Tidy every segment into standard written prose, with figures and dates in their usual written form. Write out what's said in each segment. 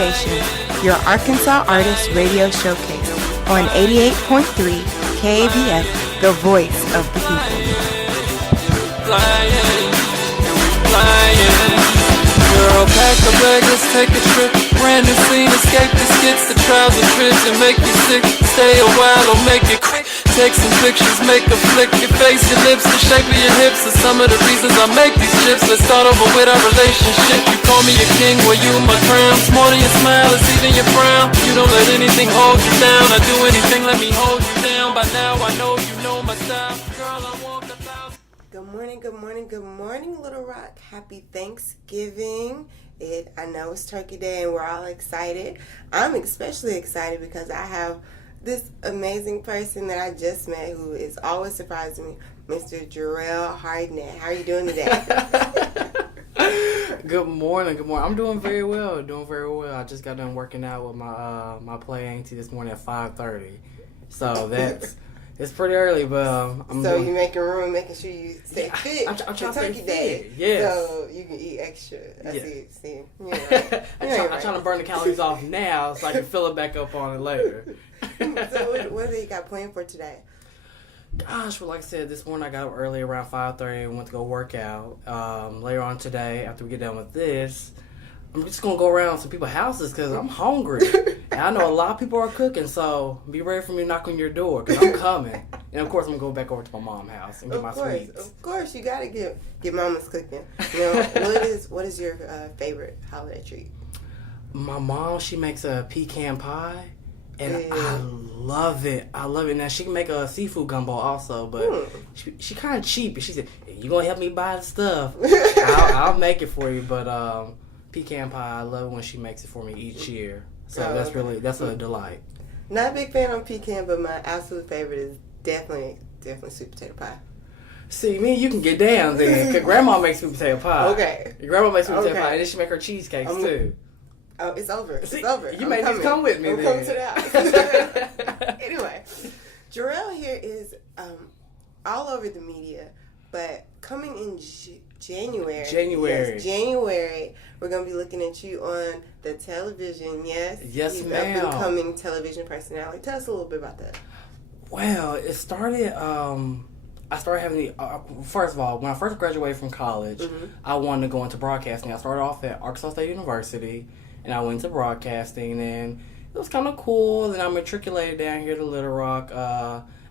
Education, your Arkansas Artist Radio Showcase on 88.3 KABF, the voice of the people. Girl, pack the bag, let's take a trip. Brand new scene, escape the skits, the trials and trips and make you sick. Stay a while or make it quick. Take some pictures, make a flick. Your face, your lips, the shape of your hips are some of the reasons I make these trips. Let's start over with our relationship. You call me a king, well you my crown. It's more than your smile, it's even your frown. You don't let anything hold you down. I do anything, let me hold you down. By now I know you know my style. Girl, I walk 1,000. Good morning, Little Rock. Happy Thanksgiving. I know it's Turkey Day and we're all excited. I'm especially excited because I have this amazing person that I just met who is always surprising me, Mr. Jerrell Hardnett. How are you doing today? Good morning. I'm doing very well. I just got done working out with my play auntie this morning at 5:30. So that's... It's pretty early, but you're making room, making sure you stay fit. I'm trying to Turkey stay Day. fit. Yes. So you can eat extra. See. I'm trying to burn the calories off now so I can fill it back up on it later. So what do you got planned for today? Gosh, well, like I said, this morning I got up early around 5:30 and went to go work out. Later on today, after we get done with this, I'm just going to go around some people's houses because I'm hungry. And I know a lot of people are cooking, so be ready for me to knock on your door because I'm coming. And, of course, I'm going to go back over to my mom's house and get my sweets. Of course, you got to get mama's cooking. You know, what is your favorite holiday treat? My mom, she makes a pecan pie, and I love it. Now, she can make a seafood gumbo also, but she kind of cheap. And she said, you going to help me buy the stuff? I'll make it for you, but... pecan pie, I love it when she makes it for me each year. So that's a delight. Not a big fan of pecan, but my absolute favorite is definitely sweet potato pie. See, me and you can get down then, because Grandma makes sweet potato pie. Okay. Your Grandma makes sweet potato pie, and then she make her cheesecakes too. Oh, it's over. See, it's over. You may just come with me then. Come to the house. Anyway, Jerrell here is all over the media, but coming in January. Yes, January. We're going to be looking at you on the television, yes? Yes, ma'am. You're an up-and-coming television personality. Tell us a little bit about that. Well, it started, I started having first of all, when I first graduated from college, I wanted to go into broadcasting. I started off at Arkansas State University, and I went into broadcasting, and it was kind of cool. Then I matriculated down here to Little Rock.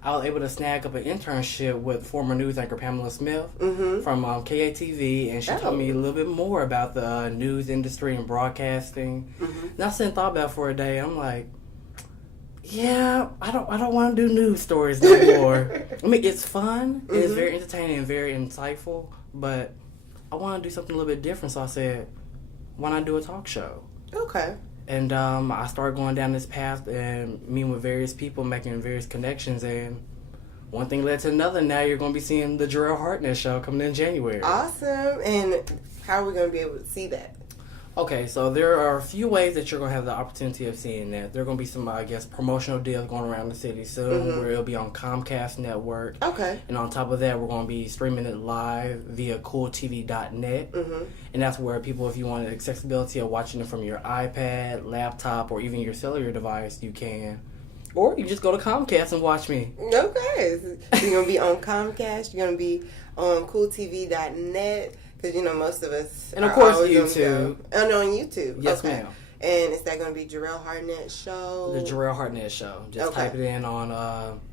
I was able to snag up an internship with former news anchor Pamela Smith from KATV, and she taught me a little bit more about the news industry and broadcasting. And I sat and thought about it for a day. I'm like, yeah, I don't want to do news stories no more. I mean, it's fun, and it's very entertaining and very insightful, but I want to do something a little bit different. So I said, why not do a talk show? Okay. And I started going down this path and meeting with various people, making various connections, and one thing led to another. Now you're going to be seeing the Jerrell Hardnett show coming in January. Awesome. And how are we going to be able to see that? Okay, so there are a few ways that you're going to have the opportunity of seeing that. There are going to be some, I guess, promotional deals going around the city soon where it'll be on Comcast Network. Okay. And on top of that, we're going to be streaming it live via cooltv.net. And that's where people, if you want accessibility of watching it from your iPad, laptop, or even your cellular device, you can. Or you just go to Comcast and watch me. Okay. So you're going to be on Comcast. You're going to be on cooltv.net. Because, you know, most of us and, of course, YouTube. On YouTube. Yes, ma'am. And is that going to be Jerrell Hardnett Show? The Jerrell Hardnett Show. Just type it in on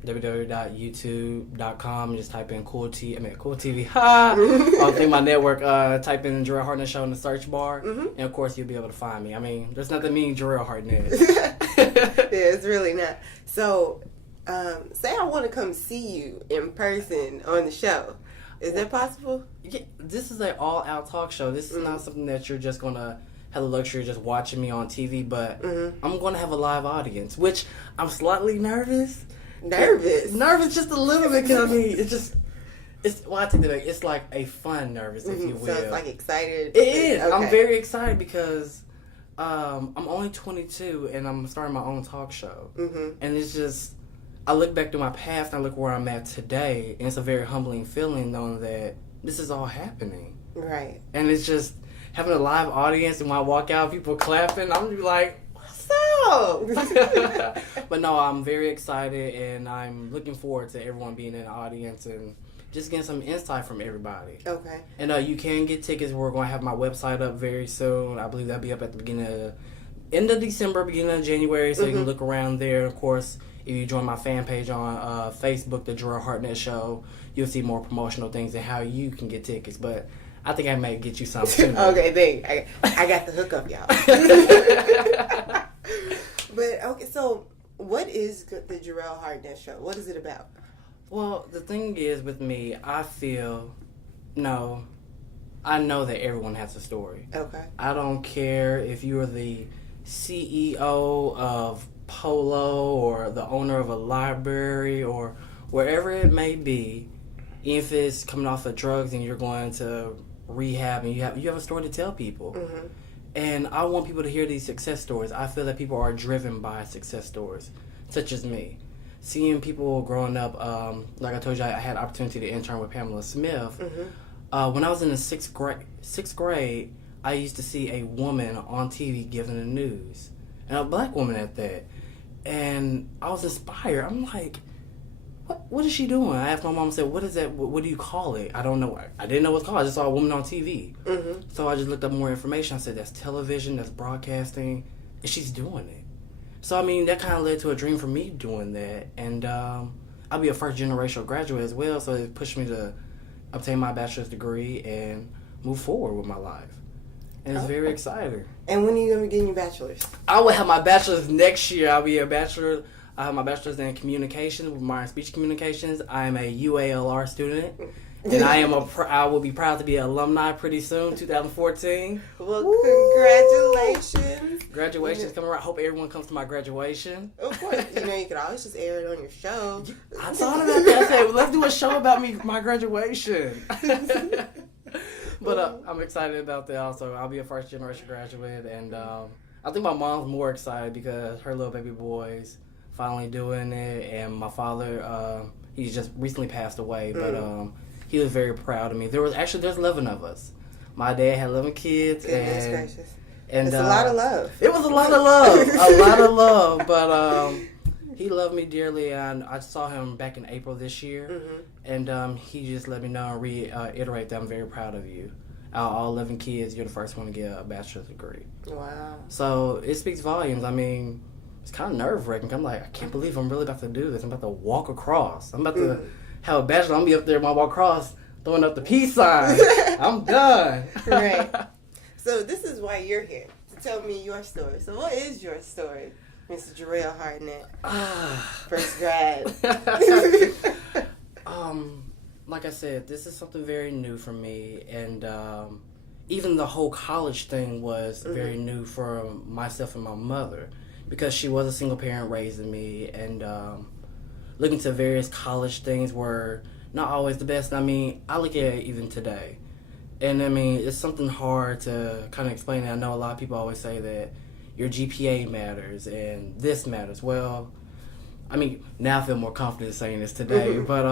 www.youtube.com and just type in Cool TV. Ha! I'll think my network. Type in Jerrell Hardnett Show in the search bar. And, of course, you'll be able to find me. I mean, there's nothing mean Jerrell Hardnett. Yeah, it's really not. So, say I want to come see you in person on the show. Is that possible? Yeah, this is an all-out talk show. This is not something that you're just going to have the luxury of just watching me on TV, but I'm going to have a live audience, which I'm slightly nervous. Nervous just a little bit, because, I mean, I take that back. It's like a fun nervous, if you will. So it's like excited? It is. Okay. I'm very excited because I'm only 22 and I'm starting my own talk show. And it's just... I look back to my past and I look where I'm at today, and it's a very humbling feeling knowing that this is all happening. Right. And it's just having a live audience, and when I walk out, people clapping, I'm just like, what's up? But no, I'm very excited, and I'm looking forward to everyone being in the audience and just getting some insight from everybody. Okay. And you can get tickets. We're going to have my website up very soon. I believe that'll be up at the end of December, beginning of January, so you can look around there. Of course, if you join my fan page on Facebook, the Jerrell Hardnett Show, you'll see more promotional things and how you can get tickets. But I think I may get you something too. Okay, I got the hookup, y'all. But, okay, so what is the Jerrell Hardnett Show? What is it about? Well, the thing is with me, I know that everyone has a story. Okay. I don't care if you're the CEO of Polo or the owner of a library or wherever it may be, if it's coming off of drugs and you're going to rehab and you have a story to tell people. Mm-hmm. And I want people to hear these success stories. I feel that people are driven by success stories, such as me. Seeing people growing up, like I told you, I had the opportunity to intern with Pamela Smith. Mm-hmm. When I was in the sixth grade, I used to see a woman on TV giving the news, and a black woman at that. And I was inspired. I'm like, what is she doing? I asked my mom, I said, what is that? What do you call it? I don't know. I didn't know what it's called. I just saw a woman on TV. Mm-hmm. So I just looked up more information. I said, that's television, that's broadcasting, and she's doing it. So, I mean, that kind of led to a dream for me doing that. And I'll be a first-generation graduate as well, so it pushed me to obtain my bachelor's degree and move forward with my life. And it's very exciting. And when are you going to be getting your bachelor's? I will have my bachelor's next year. I'll be a bachelor. I have my bachelor's in communications with minor in speech communications. I am a UALR student. And I will be proud to be an alumni pretty soon, 2014. Well, congratulations. Graduation's coming around. I hope everyone comes to my graduation. Of course. You could always just air it on your show. I thought about that. I said, well, let's do a show about my graduation. But I'm excited about that also. I'll be a first-generation graduate. And I think my mom's more excited because her little baby boy's finally doing it. And my father, he just recently passed away. But he was very proud of me. There's 11 of us. My dad had 11 kids. Goodness gracious. And it's a lot of love. It was a lot of love. A lot of love. But he loved me dearly. And I saw him back in April this year. Mm-hmm. And he just let me know and reiterate that I'm very proud of you. Out of all 11 kids, you're the first one to get a bachelor's degree. Wow. So it speaks volumes. I mean, it's kind of nerve-wracking. I'm like, I can't believe I'm really about to do this. I'm about to walk across. I'm about to have a bachelor. I'm going to be up there when I walk across throwing up the peace sign. I'm done. Right. So this is why you're here, to tell me your story. So what is your story, Mr. Jerrell Hardnett? First grad. Like I said, this is something very new for me. And even the whole college thing was very new for myself and my mother because she was a single parent raising me. And looking to various college things were not always the best. I mean, I look at it even today. And I mean, it's something hard to kind of explain it. I know a lot of people always say that your GPA matters and this matters. Well, I mean, now I feel more confident saying this today. But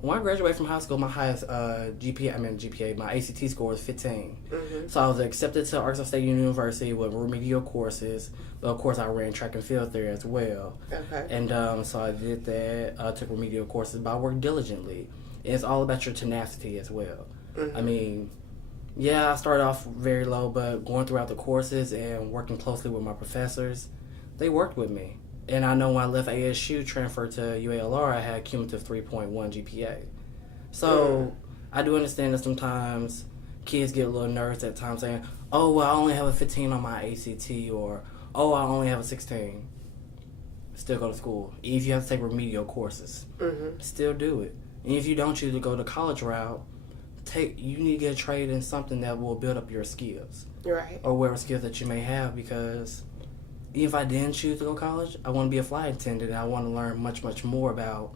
when I graduated from high school, my highest my ACT score was 15. So I was accepted to Arkansas State University with remedial courses. But of course, I ran track and field there as well. Okay. And so I did that, took remedial courses, but I worked diligently. And it's all about your tenacity as well. I mean, yeah, I started off very low, but going throughout the courses and working closely with my professors, they worked with me. And I know when I left ASU, transferred to UALR, I had a cumulative 3.1 GPA. So I do understand that sometimes kids get a little nervous at times saying, oh, well, I only have a 15 on my ACT, or, oh, I only have a 16. Still go to school. If you have to take remedial courses, still do it. And if you don't choose to go the college route, you need to get a trade in something that will build up your skills. Right. Or whatever skills that you may have, because even if I didn't choose to go to college, I want to be a flight attendant, and I want to learn much, much more about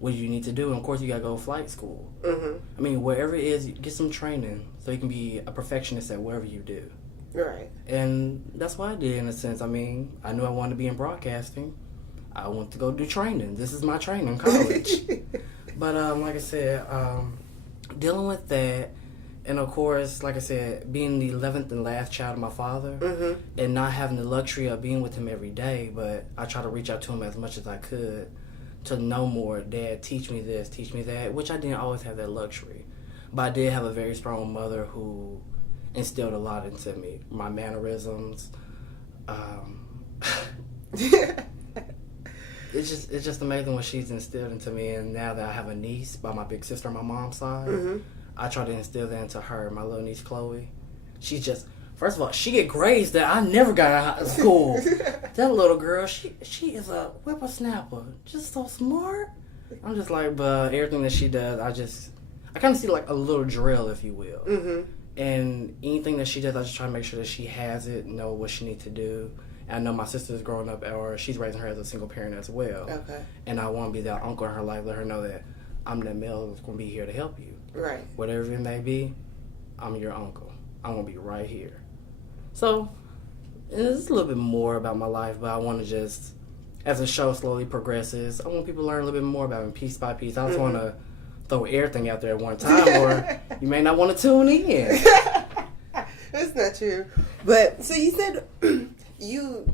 what you need to do. And of course, you got to go to flight school. I mean, wherever it is, get some training so you can be a perfectionist at whatever you do. Right. And that's what I did in a sense. I mean, I knew I wanted to be in broadcasting. I went to go do training. This is my training, college. But like I said, dealing with that, And of course, like I said, being the 11th and last child of my father, and not having the luxury of being with him every day, but I try to reach out to him as much as I could to know more. Dad, teach me this, teach me that, which I didn't always have that luxury. But I did have a very strong mother who instilled a lot into me. My mannerisms. It's just amazing what she's instilled into me. And now that I have a niece by my big sister on my mom's side, I try to instill that into her. My little niece Chloe, she's just, first of all, she get grades that I never got out of school. That little girl, she is a whippersnapper, just so smart. I'm just like, but everything that she does, I kind of see like a little Jerrell, if you will. And anything that she does, I just try to make sure that she has it, know what she needs to do. And I know my sister's growing up, or she's raising her as a single parent as well. Okay. And I want to be that uncle in her life, let her know that I'm that male that's going to be here to help you. Right. Whatever it may be, I'm your uncle. I'm going to be right here. So, it's a little bit more about my life, but I want to just, as the show slowly progresses, I want people to learn a little bit more about me piece by piece. I just want to throw everything out there at one time, or you may not want to tune in. That's not true. But, so you said you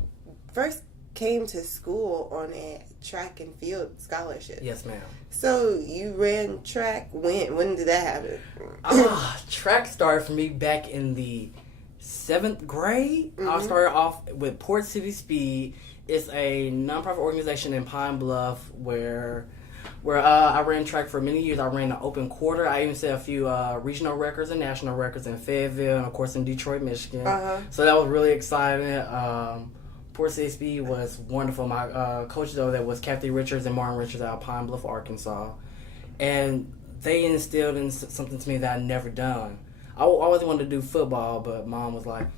first came to school on a track and field scholarship. Yes, ma'am. So you ran track when? When did that happen? Track started for me back in the 7th grade. I started off with Port City Speed. It's a nonprofit organization in Pine Bluff where I ran track for many years. I ran the open quarter. I even set a few regional records and national records in Fayetteville and, of course, in Detroit, Michigan. So that was really exciting. Port City Speed was wonderful. My coach, though, that was Kathy Richards and Martin Richards out of Pine Bluff, Arkansas. And they instilled in something to me that I'd never done. I always wanted to do football, but Mom was like,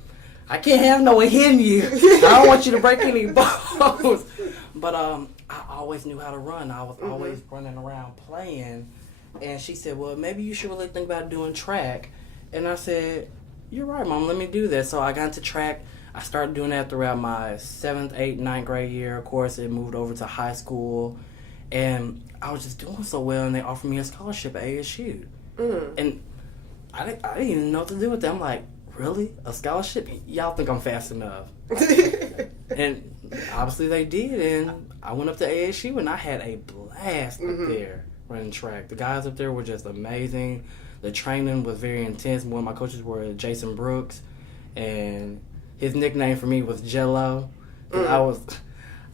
I can't have no one hitting you. I don't want you to break any bones. But I always knew how to run. I was always running around playing. And she said, well, maybe you should really think about doing track. And I said, you're right, Mom, let me do that. So I got into track. I started doing that throughout my 7th, 8th, 9th grade year. Of course, it moved over to high school. And I was just doing so well, and they offered me a scholarship at ASU. And I didn't even know what to do with that. I'm like, really? A scholarship? Y'all think I'm fast enough? And obviously they did, and I went up to ASU, and I had a blast up there running track. The guys up there were just amazing. The training was very intense. One of my coaches were Jason Brooks, and his nickname for me was Jello. And I was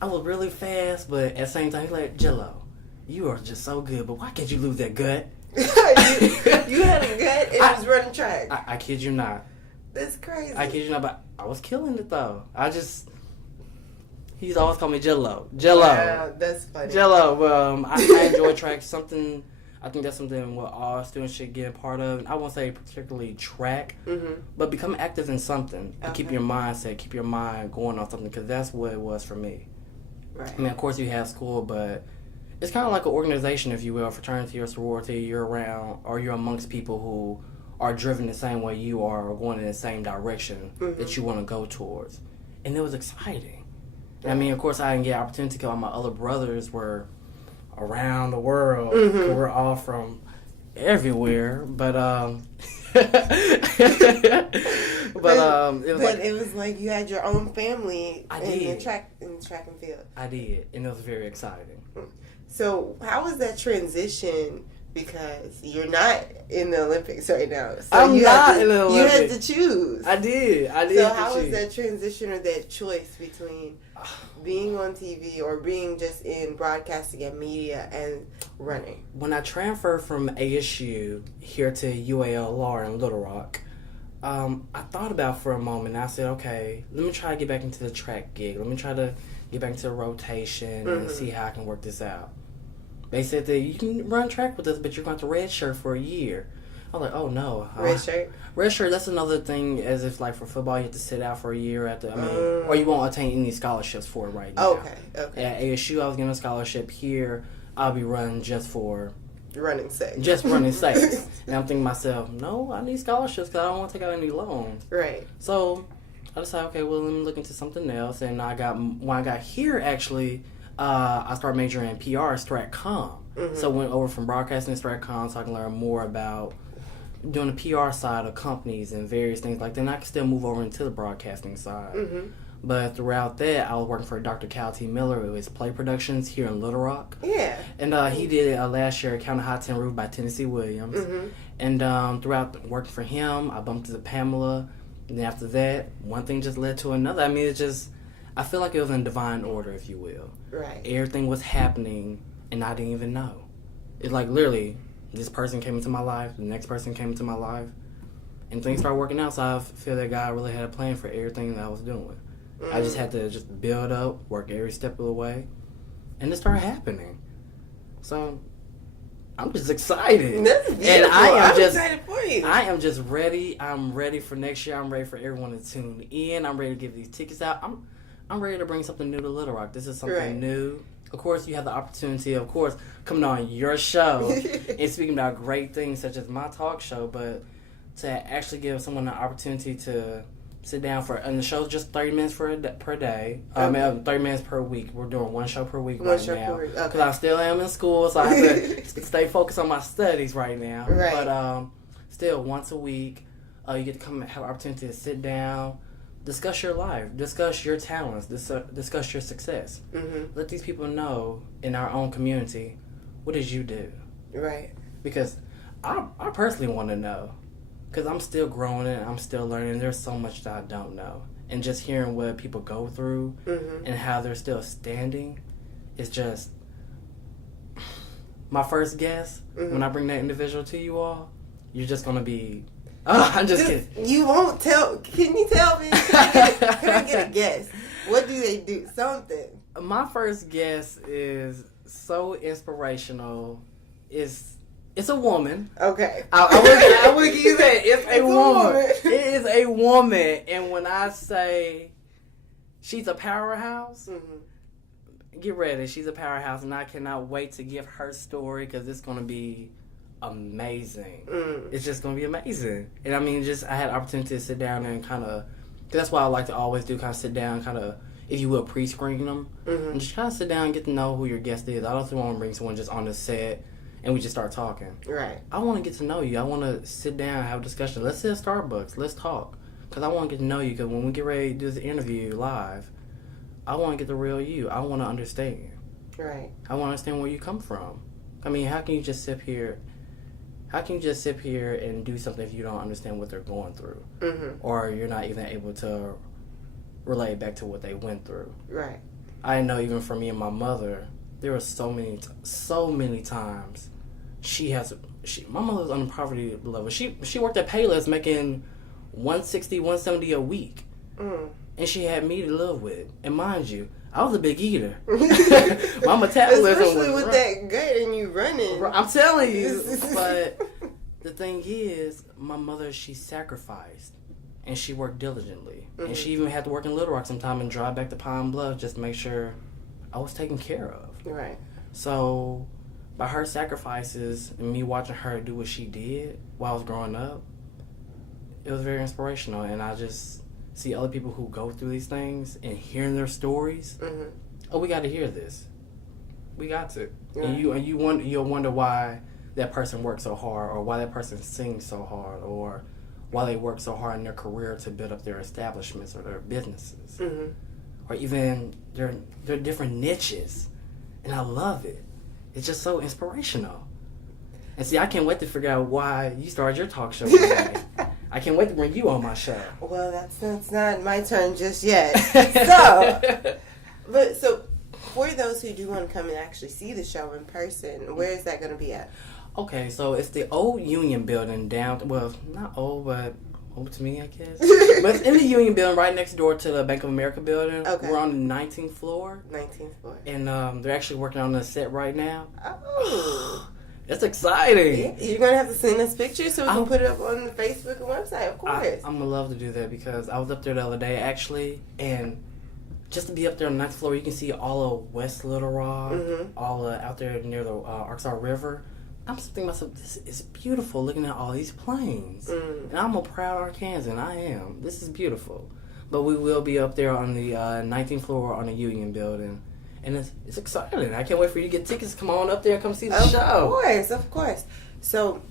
really fast, but at the same time, he's like, Jello, you are just so good, but why can't you lose that gut? you had a gut and was running track. I kid you not. That's crazy. I kid you not, but I was killing it, though. He's always called me Jello. Wow, that's funny. Jello. I enjoy track. I think that's something what all students should get a part of. And I won't say particularly track, but become active in something. And keep your mindset, keep your mind going on something, because that's what it was for me. Right. I mean, of course you have school, but it's kind of like an organization, if you will, a fraternity or sorority. You're around, or you're amongst people who are driven the same way you are, or going in the same direction that you want to go towards. And it was exciting. And I mean, of course, I didn't get an opportunity because all my other brothers were around the world. We're all from everywhere. But it was like you had your own family in track and field. I did, and it was very exciting. So how was that transition? Because you're not in the Olympics right now. So I'm not in the Olympics. You had to choose. I did. So how was that transition or that choice between being on TV or being just in broadcasting and media and running? When I transferred from ASU here to UALR in Little Rock, I thought about for a moment. I said, okay, let me try to get back into the track gig. Let me try to get back into the rotation and see how I can work this out. They said that you can run track with us, but you're going to redshirt for a year. I was like, oh no. Redshirt? Redshirt, that's another thing, as if like for football you have to sit out for a year or you won't attain any scholarships for it right now. Okay. At ASU I was getting a scholarship. Here I'll be running just for running sake. Just running sake. And I'm thinking to myself, no, I need scholarships because I don't want to take out any loans. Right. So I decided, okay, well, let me look into something else. And when I got here, actually, I started majoring in PR, Strat Comm. So I went over from broadcasting to Strat Comm so I can learn more about doing the PR side of companies and various things like that. And I can still move over into the broadcasting side. Mm-hmm. But throughout that, I was working for Dr. Cal T. Miller with his play productions here in Little Rock. Yeah. And he did last year, Count a Hot Tin Roof by Tennessee Williams. Mm-hmm. And throughout working for him, I bumped into Pamela. And then after that, one thing just led to another. I mean, it just, I feel like it was in divine order, if you will. Right. Everything was happening, and I didn't even know. It's like literally, this person came into my life, the next person came into my life, and things started working out. So I feel that God really had a plan for everything that I was doing. I just had to just build up, work every step of the way, and it started happening. So I'm just excited. That's beautiful. And I'm excited for you. I am just ready. I'm ready for next year. I'm ready for everyone to tune in. I'm ready to give these tickets out. I'm ready to bring something new to Little Rock. This is something new. Of course, you have the opportunity, of course, coming on your show and speaking about great things such as my talk show, but to actually give someone an opportunity to sit down and the show's just 30 minutes per day. 30 minutes per week. We're doing one show per week now. Because I still am in school, so I have to stay focused on my studies right now. Right. But still, once a week, you get to come and have an opportunity to sit down, discuss your life, discuss your talents, discuss your success. Mm-hmm. Let these people know in our own community, what did you do? Right. Because I personally want to know. Because I'm still growing and I'm still learning. There's so much that I don't know. And just hearing what people go through and how they're still standing is just... My first guess, when I bring that individual to you all, you're just going to be... I'm just kidding. You won't tell... Can you tell me? Can I get a guess? What do they do? Something. My first guess is so inspirational. It's a woman. Okay. I would give you that. It's a woman. It is a woman. And when I say she's a powerhouse, get ready. She's a powerhouse. And I cannot wait to give her story because it's going to be amazing. It's just going to be amazing. And I mean, I had the opportunity to sit down and kind of, that's what I like to always do, kind of sit down, kind of, if you will, pre-screen them. And just kind of sit down and get to know who your guest is. I don't want to bring someone just on the set and we just start talking. Right. I want to get to know you. I want to sit down and have a discussion. Let's sit at Starbucks. Let's talk. Because I want to get to know you. Because when we get ready to do this interview live, I want to get the real you. I want to understand. Right. I want to understand where you come from. I mean, how can you just sit here? How can you just sit here and do something if you don't understand what they're going through? Or you're not even able to relate back to what they went through? Right. I know even for me and my mother, there were so many times my mother's on the poverty level. She worked at Payless making $160, $170 a week. And she had me to live with. And mind you, I was a big eater. My metabolism especially with that gut and you running. I'm telling you. But the thing is, my mother, she sacrificed. And she worked diligently. And she even had to work in Little Rock sometime and drive back to Pine Bluff just to make sure I was taken care of. Right. So, by her sacrifices and me watching her do what she did while I was growing up, it was very inspirational. And I just see other people who go through these things and hearing their stories. Oh, we got to hear this. We got to. Yeah. And you'll wonder why that person worked so hard, or why that person sings so hard, or why they work so hard in their career to build up their establishments or their businesses, or even their different niches. And I love it. It's just so inspirational. And see, I can't wait to figure out why you started your talk show today. I can't wait to bring you on my show. Well, that's not my turn just yet. So for those who do want to come and actually see the show in person, where is that going to be at? Okay, so it's the old Union Building down. Well, not old, but old to me, I guess. But it's in the Union Building, right next door to the Bank of America building. Okay. We're on the 19th floor. 19th floor. And they're actually working on the set right now. Oh. It's exciting. Yeah. You're going to have to send us pictures so we can put it up on the Facebook and website, of course. I'm going to love to do that because I was up there the other day, actually, and just to be up there on the 9th floor, you can see all of West Little Rock, all out there near the Arkansas River. I'm just thinking to myself, this is beautiful looking at all these planes. And I'm a proud Arkansan. I am. This is beautiful. But we will be up there on the 19th floor on the Union Building. And it's exciting. I can't wait for you to get tickets. Come on up there and come see the show. Of course. So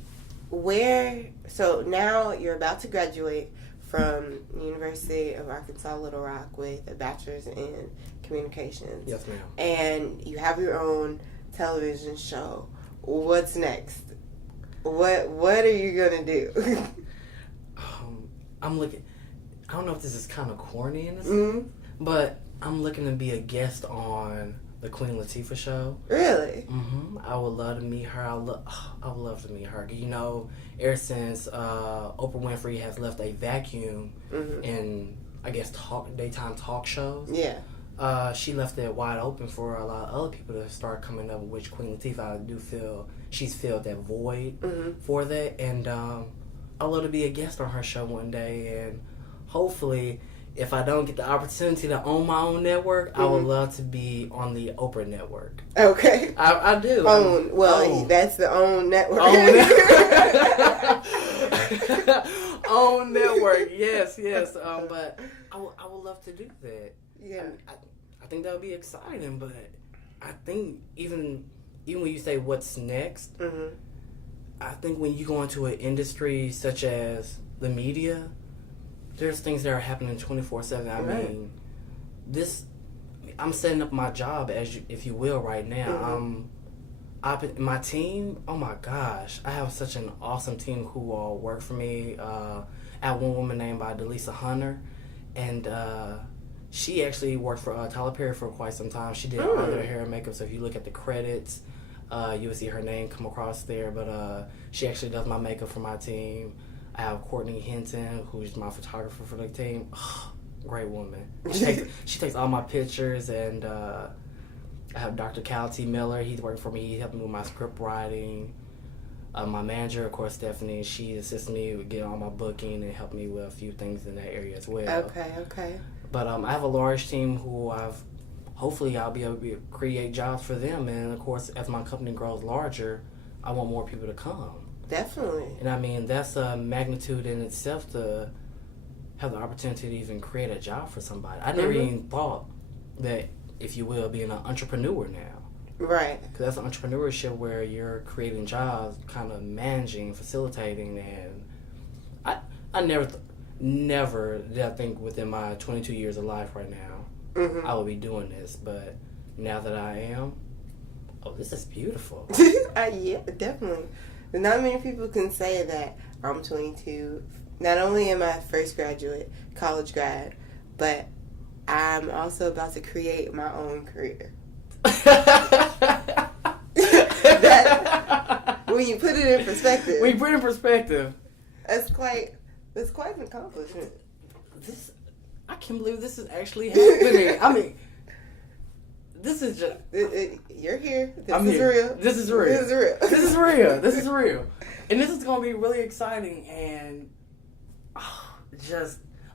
So now you're about to graduate from University of Arkansas Little Rock with a bachelor's in communications. Yes, ma'am. And you have your own television show. What's next? What are you gonna do? I'm looking. I don't know if this is kind of corny in this, Mm-hmm. but I'm looking to be a guest on the Queen Latifah show. Really? Mm-hmm. I would love to meet her. I would love to meet her. You know, ever since Oprah Winfrey has left a vacuum in, I guess, daytime talk shows. Yeah. She left it wide open for a lot of other people to start coming up, which Queen Latifah, I do feel she's filled that void for that. And I'd love to be a guest on her show one day. And hopefully, if I don't get the opportunity to own my own network, I would love to be on the Oprah network. Okay. I do. That's the OWN network. Own network. Yes. But I would love to do that. Yeah. I think that would be exciting, but I think even when you say what's next, I think when you go into an industry such as the media, there's things that are happening 24/7. I mean, I'm setting up my job, if you will, right now. My team, oh my gosh, I have such an awesome team who work for me. I have one woman named by Delisa Hunter, and she actually worked for Tyler Perry for quite some time. She did all their hair and makeup, so if you look at the credits, you will see her name come across there. But she actually does my makeup for my team. I have Courtney Hinton, who's my photographer for the team. Great woman. She takes all my pictures, and I have Dr. Cal T. Miller. He's working for me. He helped me with my script writing. My manager, of course, Stephanie, she assists me with getting all my booking and helped me with a few things in that area as well. Okay. But I have a large team who hopefully I'll be able to create jobs for them. And, of course, as my company grows larger, I want more people to come. Definitely. And I mean, that's a magnitude in itself to have the opportunity to even create a job for somebody. I never even thought that, if you will, being an entrepreneur now. Right. Because that's entrepreneurship where you're creating jobs, kind of managing, facilitating, and I never did I think within my 22 years of life right now I would be doing this. But now that I am, this is beautiful. Yeah, definitely. Not many people can say that I'm 22. Not only am I a first college grad, but I'm also about to create my own career. When you put it in perspective. That's quite an accomplishment. I can't believe this is actually happening. I mean, this is just... You're here. This is real. This is real. And this is going to be really exciting. And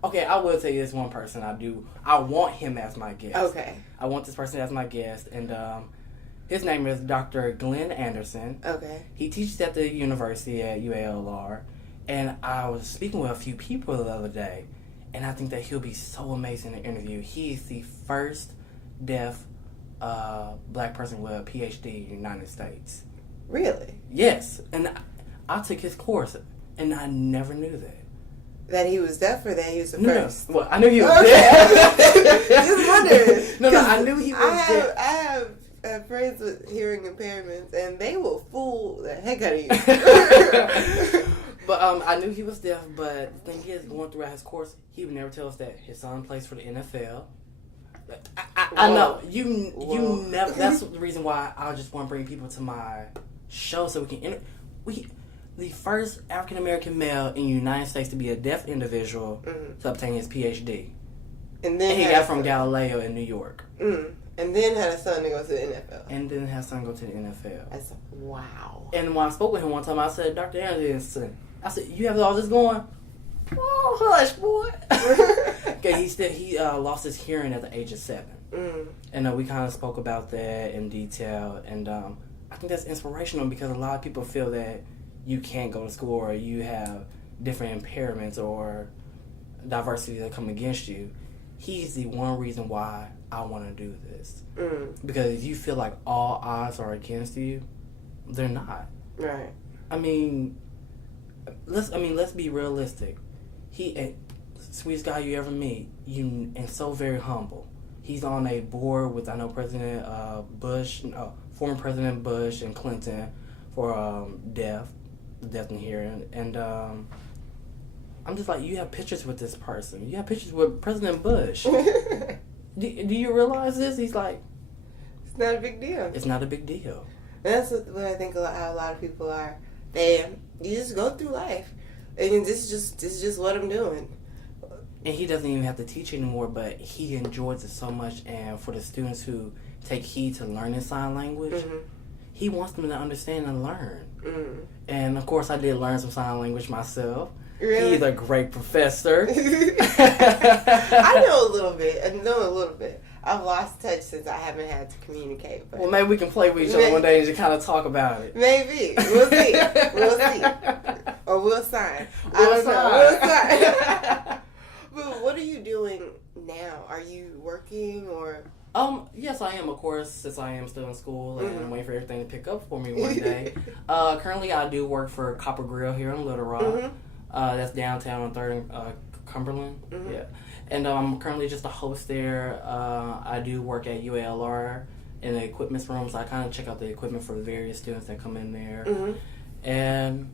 okay, I will tell you this one person I want him as my guest. Okay. I want this person as my guest. And his name is Dr. Glenn Anderson. Okay. He teaches at the university at UALR. And I was speaking with a few people the other day. And I think that he'll be so amazing to interview. He's the first deaf black person with a PhD in the United States. Really? Yes. And I took his course, and I never knew that. That he was deaf or that he was the first? Well, I knew he was deaf. Just wondering. No, I knew he was deaf. I have friends with hearing impairments, and they will fool the heck out of you. But I knew he was deaf, but the thing is, going throughout his course, he would never tell us that his son plays for the NFL. I know you never. That's the reason why I just want to bring people to my show so we can. The first African American male in the United States to be a deaf individual to obtain his PhD, and he got from Galileo in New York, and then had a son to go to the NFL, and then had a son go to the NFL. That's wow. And when I spoke with him one time, I said, "Dr. Anderson," I said, "You have all this going." Oh, hush, boy. Okay, he lost his hearing at the age of 7. And we kind of spoke about that in detail. And I think that's inspirational because a lot of people feel that you can't go to school or you have different impairments or diversity that come against you. He's the one reason why I want to do this. Because if you feel like all odds are against you, they're not. Right. I mean, let's be realistic. He sweetest guy you ever meet. And so very humble. He's on a board with President Bush, former President Bush and Clinton for deaf and hearing, and I'm just like, you have pictures with this person. You have pictures with President Bush. do you realize this? He's like, it's not a big deal. It's not a big deal. And that's what I think how a lot of people are. You just go through life, and this is just what I'm doing. And he doesn't even have to teach anymore, but he enjoys it so much. And for the students who take heed to learning sign language, mm-hmm. he wants them to understand and learn. Mm. And of course, I did learn some sign language myself. Really? He's a great professor. I know a little bit. I've lost touch since I haven't had to communicate. But well, maybe we can play with each other one day and just kind of talk about it. Maybe. We'll see. Or we'll sign. We'll sign. But what are you doing now? Are you working or? Yes, I am, of course, since I am still in school and mm-hmm. waiting for everything to pick up for me one day. Currently, I do work for Copper Grill here in Little Rock. Mm-hmm. That's downtown on 3rd and Cumberland. Mm-hmm. Yeah. And I'm currently just a host there. I do work at UALR in the equipment room, so I kind of check out the equipment for the various students that come in there. Mm-hmm. And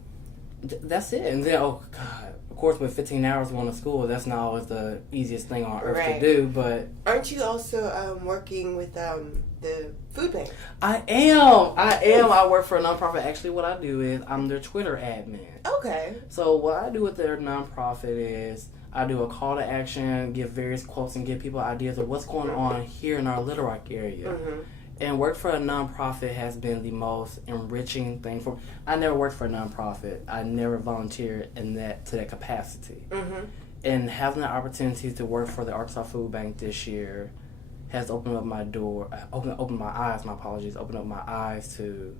that's it. And then, oh, God. Of course, with 15 hours going to school, that's not always the easiest thing on earth to do, but... Aren't you also working with the food bank? I am. I work for a nonprofit. Actually, what I do is I'm their Twitter admin. Okay. So what I do with their nonprofit is I do a call to action, give various quotes, and give people ideas of what's going on here in our Little Rock area. Mm-hmm. And work for a nonprofit has been the most enriching thing for me. I never worked for a nonprofit. I never volunteered to that capacity. Mm-hmm. And having the opportunity to work for the Arkansas Food Bank this year has opened up my door, opened my eyes to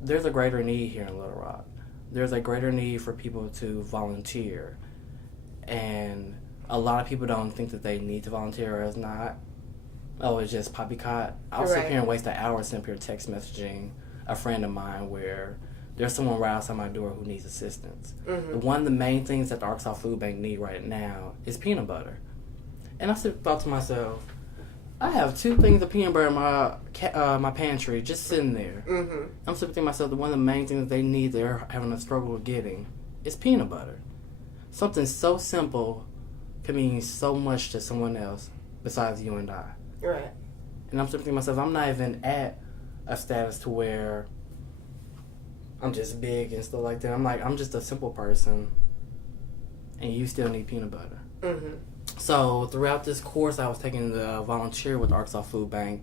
there's a greater need here in Little Rock. There's a greater need for people to volunteer. And a lot of people don't think that they need to volunteer or it's not. Oh, it's just poppycock. I'll sit here and waste an hour sitting here text messaging a friend of mine where there's someone right outside my door who needs assistance. Mm-hmm. One of the main things that the Arkansas Food Bank need right now is peanut butter. And I thought to myself, I have 2 things of peanut butter in my pantry just sitting there. Mm-hmm. I'm thinking to myself that one of the main things that they need, they're having a struggle with getting, is peanut butter. Something so simple can mean so much to someone else besides you and I. Right. And I'm thinking to myself, I'm not even at a status to where I'm just big and stuff like that. I'm just a simple person, and you still need peanut butter. Mm-hmm. So throughout this course I was taking the volunteer with the Arkansas Food Bank,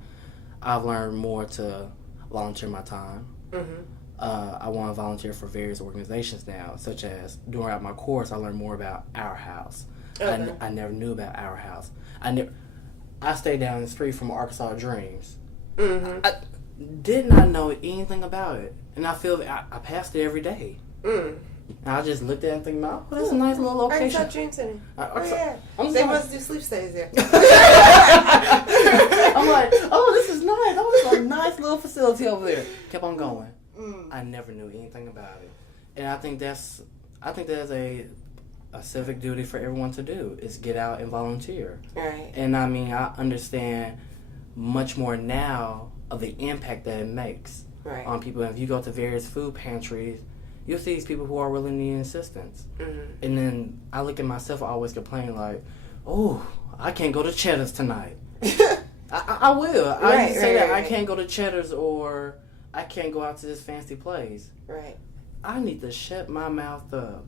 I've learned more to volunteer my time. Mm-hmm. I want to volunteer for various organizations now, such as during my course I learned more about Our House. Okay. I never knew about Our House. I stayed down the street from Arkansas Dreams. Mm-hmm. I did not know anything about it. And I feel that I passed it every day. Mm. And I just looked at it and think, oh, that's a nice little location. Arkansas Dream Center. They must do sleep stays there. I'm like, oh, this is nice. Oh, this is a nice little facility over there. Kept on going. Mm. I never knew anything about it. And I think that's a civic duty for everyone to do, is get out and volunteer. Right. And I mean, I understand much more now of the impact that it makes on people. And if you go to various food pantries, you'll see these people who are really needing assistance. Mm-hmm. And then I look at myself, I always complain like, oh, I can't go to Cheddar's tonight. I will. I used to say that. I can't go to Cheddar's, or I can't go out to this fancy place. Right. I need to shut my mouth up.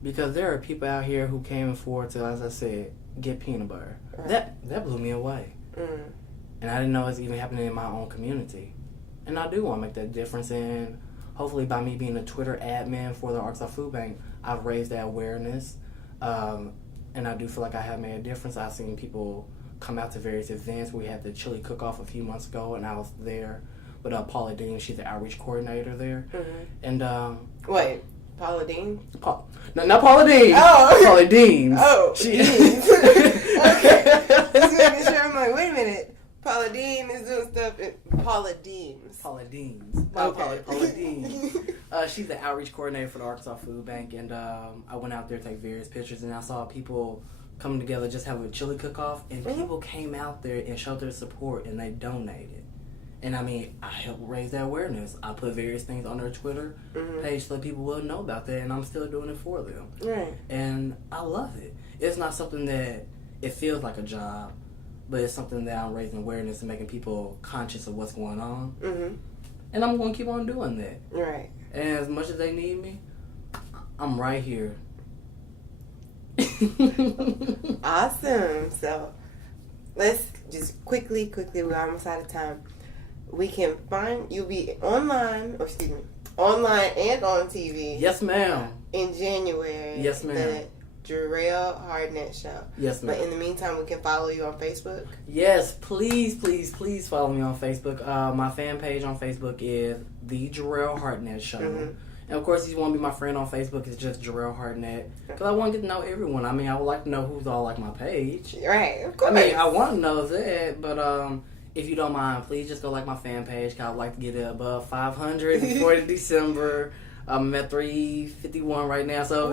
Because there are people out here who came forward to, as I said, get peanut butter. Right. That blew me away. Mm. And I didn't know it was even happening in my own community. And I do want to make that difference. And hopefully by me being a Twitter admin for the Arkansas Food Bank, I've raised that awareness. And I do feel like I have made a difference. I've seen people come out to various events. We had the chili cook-off a few months ago, and I was there with Paula Dean. She's the outreach coordinator there. Mm-hmm. And wait. Paula Dean? No, not Paula Dean. Oh, okay. Paula Dean. Oh, Deans. Okay. Just making sure. I'm like, wait a minute. Paula Dean is doing stuff at Paula Deans. Paula Deans. Okay. Paula Deans. She's the outreach coordinator for the Arkansas Food Bank, and I went out there to take various pictures, and I saw people coming together, just have a chili cook-off, and people came out there and showed their support, and they donated. And I mean, I helped raise that awareness. I put various things on their Twitter page so that people will know about that, and I'm still doing it for them. Right. And I love it. It's not something that it feels like a job, but it's something that I'm raising awareness and making people conscious of what's going on. Mm-hmm. And I'm going to keep on doing that. Right. And as much as they need me, I'm right here. Awesome. So let's just quickly, we're almost out of time. We can find, you'll be online and on TV. Yes, ma'am. In January. Yes, ma'am. The Jerrell Hardnett show. Yes, ma'am. But in the meantime, we can follow you on Facebook. Yes, please follow me on Facebook. My fan page on Facebook is The Jerrell Hardnett Show. Mm-hmm. And of course, if you want to be my friend on Facebook, it's just Jerrell Hardnett. Because I want to get to know everyone. I mean, I would like to know who's all like my page. Right, of course. I mean, I want to know that, but if you don't mind, please just go like my fan page. Because I would like to get it above 500 before December. I'm at 351 right now, so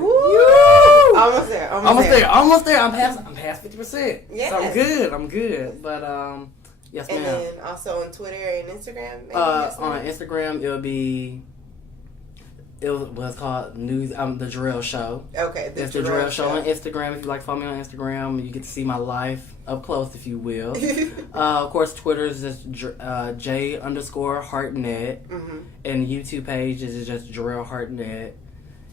almost there. I'm past 50%. Yes. So I'm good. But yes, ma'am. And then also on Twitter and Instagram. Maybe on Instagram, what's called news. The Jerrell Show. Okay, it's the Jerrell Show on Instagram. If you like to follow me on Instagram, you get to see my life up close, if you will. Of course, Twitter is just J_Hardnett, and the YouTube page is just Jerrell Hardnett.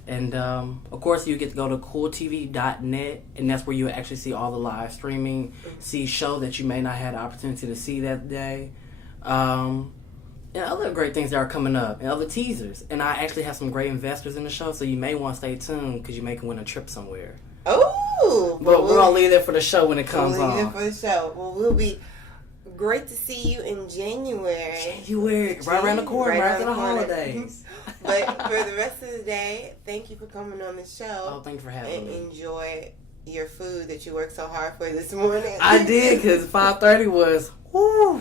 And of course, you get to go to cooltv.net, and that's where you actually see all the live streaming, see shows that you may not have the opportunity to see that day. And other great things that are coming up, and other teasers. And I actually have some great investors in the show, so you may want to stay tuned because you may win a trip somewhere. Oh! But we're going to leave that for the show when it comes on. We'll leave it for the show. Well, we'll be great to see you in January. Right around the corner, right after the holidays. But for the rest of the day, thank you for coming on the show. Oh, thank you for having me. And enjoy your food that you worked so hard for this morning. I did, because 5:30 was... Woo!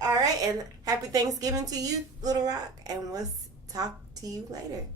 All right, and happy Thanksgiving to you, Little Rock, and we'll talk to you later.